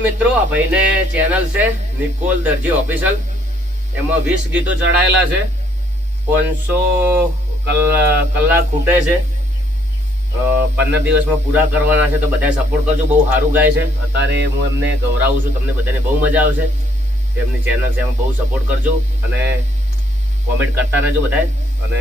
મિત્રો, આ ભાઈને ચેનલ છે, નિકોલ દરજી ઓફિશિયલ એમાં વીસ ગીતો ચડાયેલા છે. પાંચસો કલાક ખૂટે છે. પંદર દિવસમાં પૂરા કરવાના છે, તો બધા સપોર્ટ કરજો, બહુ સારું ગાય છે. અત્યારે હું એમને ગૌરાવું છું, તમને બધાને બહુ મજા આવશે. એમની ચેનલ છે, એમાં બહુ સપોર્ટ કરજો અને કોમેન્ટ કરતા રહેજો બધાય. અને